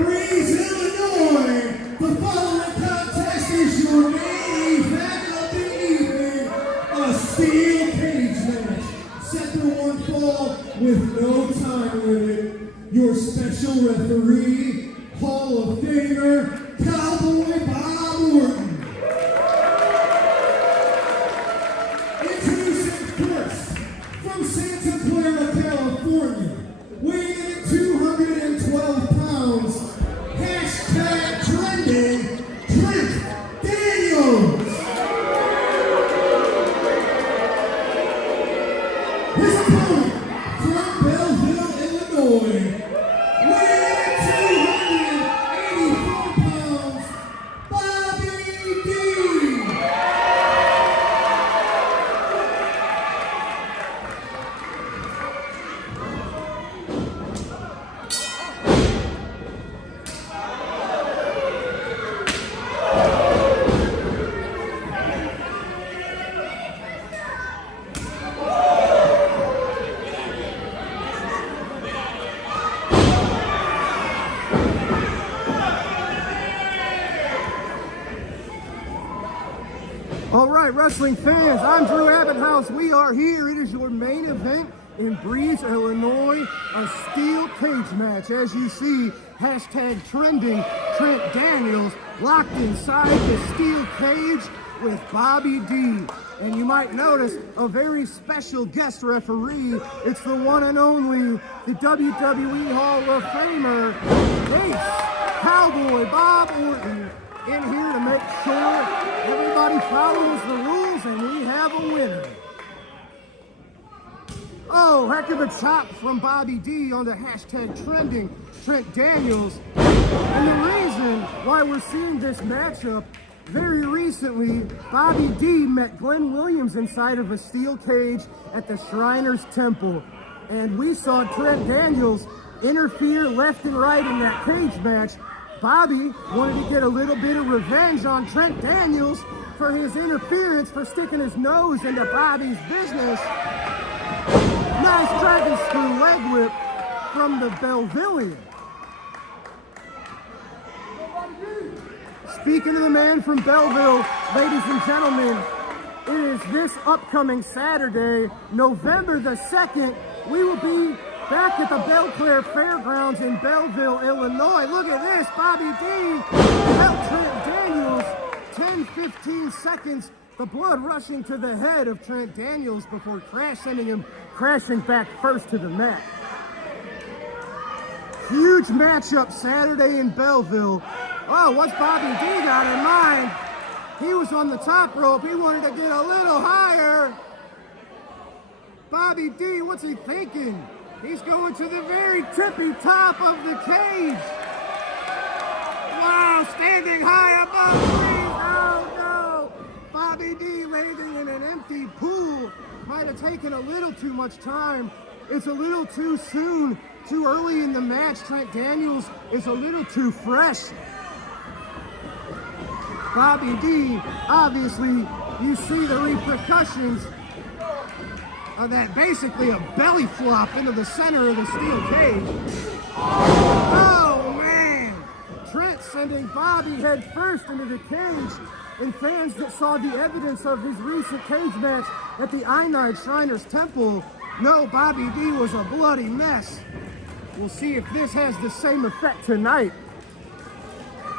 Illinois. The following contest is your main event of the evening, a steel cage match set to one fall with no time limit. Your special referee, Hall of Famer, Cowboy Bob Orton. Introducing first, from Santa Clara, California, weighing in at 212 pounds, hashtag trending, Trent Daniels. His opponent, from Belleville, Illinois, weighing in at 284 pounds, Bobby D. All right, wrestling fans, I'm Drew Abbotthouse. We are here. It is your main event in Bruiser, Illinois, a steel cage match. As you see, hashtag trending, Trent Daniels locked inside the steel cage with Bobby D. And you might notice a very special guest referee. It's the one and only, the WWE Hall of Famer, Ace Cowboy Bob Orton, in here to make sure everybody follows the rules and we have a winner. Oh, heck of a chop from Bobby D on the hashtag trending Trent Daniels. And the reason why we're seeing this matchup, very recently, Bobby D met Glenn Williams inside of a steel cage at the Shriners Temple. And we saw Trent Daniels interfere left and right in that cage match. Bobby wanted to get a little bit of revenge on Trent Daniels for his interference, for sticking his nose into Bobby's business. Nice dragon screw leg whip from the Bellevillian. Speaking of the man from Belleville, ladies and gentlemen, it is this upcoming Saturday, November the 2nd, we will be back at the Belleclaire Fairgrounds in Belleville, Illinois. Look at this, Bobby D helped Trent Daniels, 10-15 seconds, the blood rushing to the head of Trent Daniels before sending him crashing back first to the mat. Huge matchup Saturday in Belleville. Oh, what's Bobby D got in mind? He was on the top rope. He wanted to get a little higher. Bobby D, what's he thinking? He's going to the very tippy top of the cage. Wow, standing high above the ring. Oh no! Bobby D landing in an empty pool. Might have taken a little too much time. It's a little too soon, too early in the match. Trent Daniels is a little too fresh. Bobby D, obviously, you see the repercussions of that, basically a belly flop into the center of the steel cage. Oh man! Trent sending Bobby head first into the cage, and fans that saw the evidence of his recent cage match at the I-9 Shriners Temple know Bobby D was a bloody mess. We'll see if this has the same effect tonight.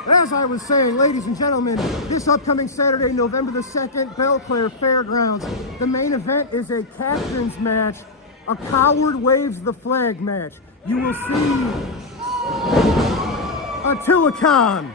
As I was saying, ladies and gentlemen, this upcoming Saturday, November the 2nd, Belleclaire Fairgrounds, the main event is a captain's match, a coward waves the flag match. You will see Attila Khan.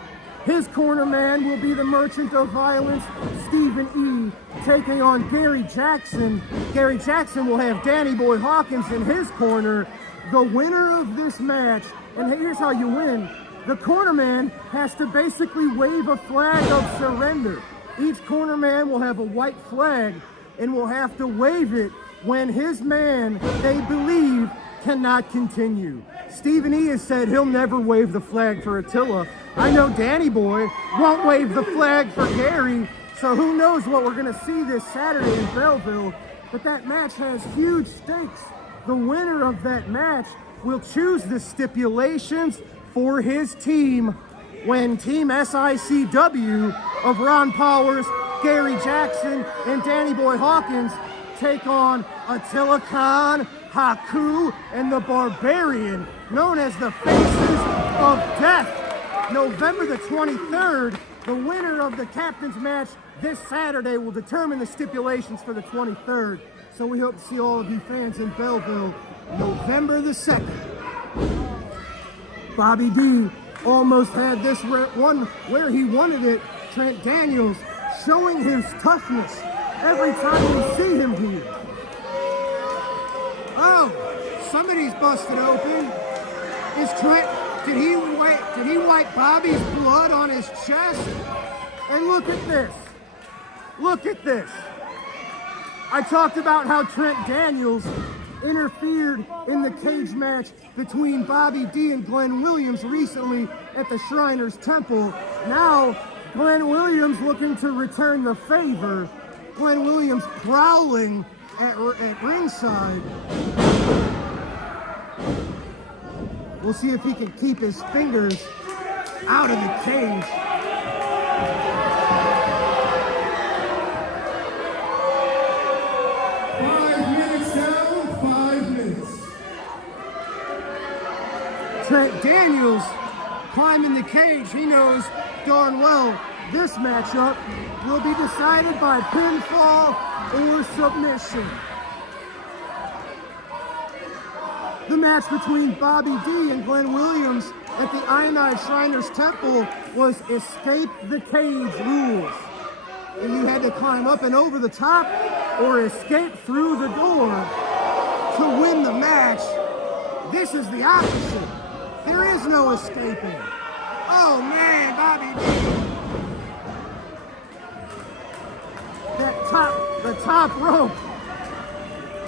His corner man will be the Merchant of Violence, Stephen E, taking on Gary Jackson. Gary Jackson will have Danny Boy Hawkins in his corner. The winner of this match, and here's how you win. The corner man has to basically wave a flag of surrender. Each corner man will have a white flag and will have to wave it when his man, they believe, cannot continue. Stephen E has said he'll never wave the flag for Attila. I know Danny Boy won't wave the flag for Gary, so who knows what we're gonna see this Saturday in Belleville. But that match has huge stakes. The winner of that match will choose the stipulations for his team when Team SICW of Ron Powers, Gary Jackson, and Danny Boy Hawkins take on Attila Khan, Haku, and the Barbarian, known as the Faces of Death. November the 23rd, the winner of the captain's match this Saturday will determine the stipulations for the 23rd. So we hope to see all of you fans in Belleville November the 2nd. Bobby D almost had this one where he wanted it. Trent Daniels showing his toughness every time we see him here. Oh, somebody's busted open. Is Trent, did he wipe Bobby's blood on his chest? And look at this. Look at this. I talked about how Trent Daniels interfered in the cage match between Bobby D and Glenn Williams recently at the Shriners Temple. Now, Glenn Williams looking to return the favor. Glenn Williams prowling at ringside. We'll see if he can keep his fingers out of the cage. Trent Daniels climbing the cage. He knows darn well this matchup will be decided by pinfall or submission. The match between Bobby D and Glenn Williams at the Ionized Shriners Temple was escape the cage rules. And you had to climb up and over the top or escape through the door to win the match. This is the opposite. There is no escaping. Oh man, Bobby D. The top rope.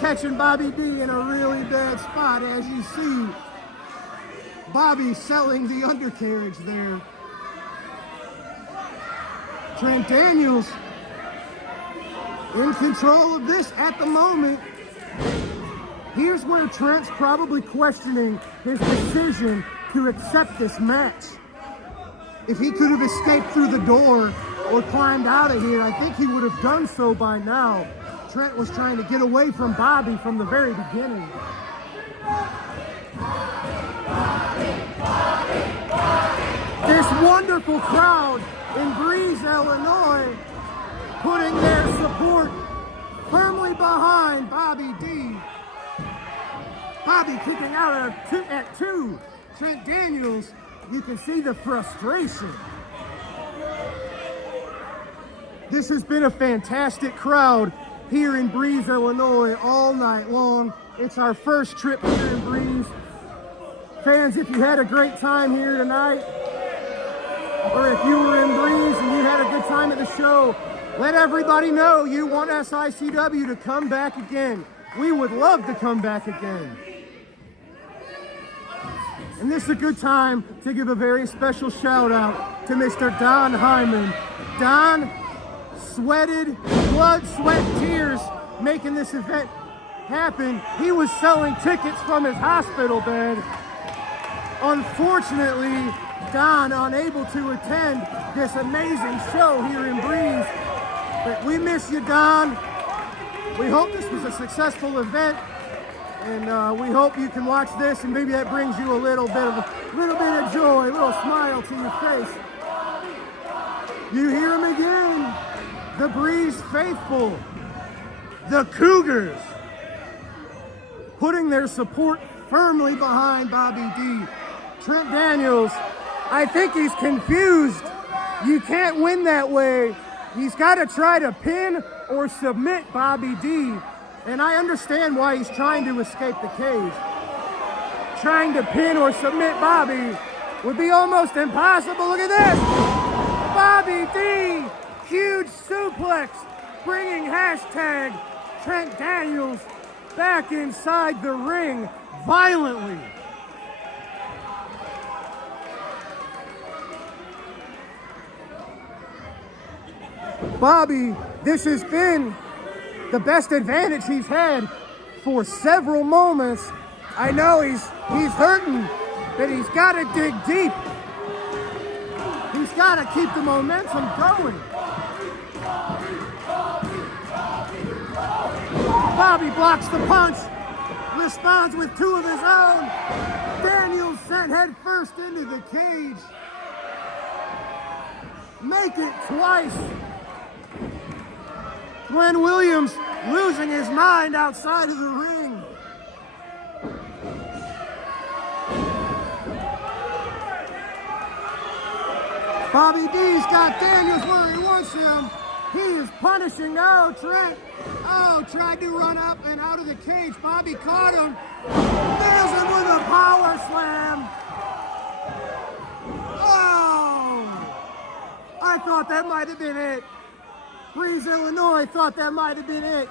Catching Bobby D in a really bad spot, as you see. Bobby selling the undercarriage there. Trent Daniels in control of this at the moment. Here's where Trent's probably questioning his decision to accept this match. If he could have escaped through the door or climbed out of here, I think he would have done so by now. Trent was trying to get away from Bobby from the very beginning. This wonderful crowd in Breeze, Illinois, putting their support firmly behind Bobby D. Bobby kicking out at two. Trent Daniels, you can see the frustration. This has been a fantastic crowd here in Breeze, Illinois, all night long. It's our first trip here in Breeze. Fans, if you had a great time here tonight, or if you were in Breeze and you had a good time at the show, let everybody know you want SICW to come back again. We would love to come back again. And this is a good time to give a very special shout out to Mr. Don Hyman. Don sweated, blood, sweat, tears, making this event happen. He was selling tickets from his hospital bed. Unfortunately, Don unable to attend this amazing show here in Breeze. But we miss you, Don. We hope this was a successful event. And we hope you can watch this and maybe that brings you a little bit of joy, a little smile to your face. You hear him again. The Breeze faithful, the Cougars, putting their support firmly behind Bobby D. Trent Daniels, I think he's confused. You can't win that way. He's got to try to pin or submit Bobby D. And I understand why he's trying to escape the cage. Trying to pin or submit Bobby would be almost impossible. Look at this. Bobby D, huge suplex, bringing hashtag Trent Daniels back inside the ring violently. Bobby, this has been the best advantage he's had for several moments. I know he's hurting. But he's got to dig deep. He's got to keep the momentum going. Bobby blocks the punch, responds with two of his own. Daniels sent head first into the cage. Make it twice. Glenn Williams losing his mind outside of the ring. Bobby D's got Daniels where he wants him. He is punishing. Oh, Trent. Oh, tried to run up and out of the cage. Bobby caught him. Nails him with a power slam. Oh! I thought that might have been it. Breeze, Illinois thought that might have been it.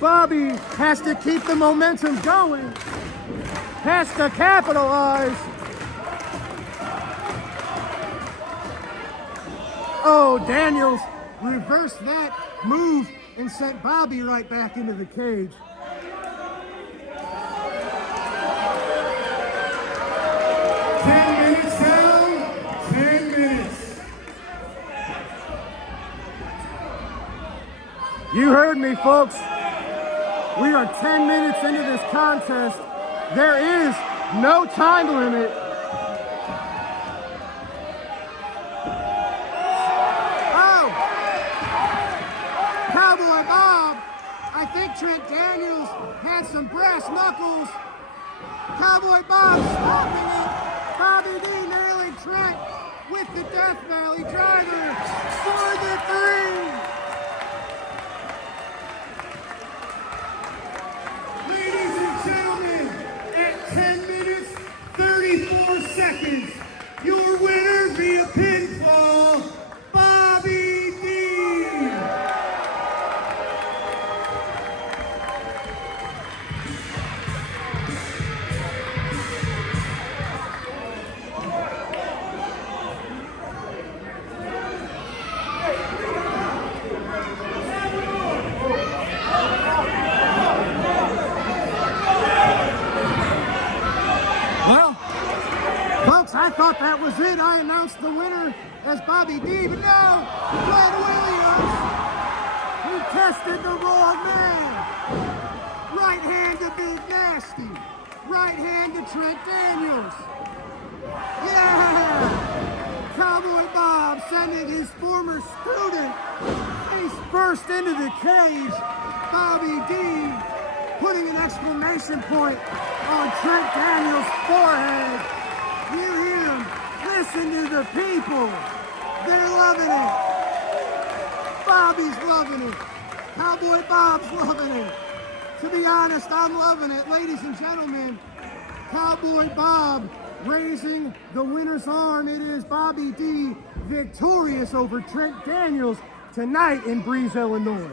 Bobby has to keep the momentum going. Has to capitalize. Oh, Daniels reversed that move and sent Bobby right back into the cage. You heard me, folks. We are 10 minutes into this contest. There is no time limit. Oh! Cowboy Bob. I think Trent Daniels had some brass knuckles. Cowboy Bob stopping it. Bobby D nailing Trent with the Death Valley driver for the 3. Ladies and gentlemen, at 10 minutes, 34 seconds, your winner via pinfall, Bobby D. I thought that was it. I announced the winner as Bobby D, but no, Glenn Williams, he tested the wrong man. Right hand to Big Nasty. Right hand to Trent Daniels. Yeah! Cowboy Bob sending his former student face first into the cage. Bobby D putting an exclamation point on Trent Daniels' forehead. You hear them. Listen to the people. They're loving it. Bobby's loving it. Cowboy Bob's loving it. To be honest, I'm loving it. Ladies and gentlemen, Cowboy Bob raising the winner's arm. It is Bobby D victorious over Trent Daniels tonight in Breeze, Illinois.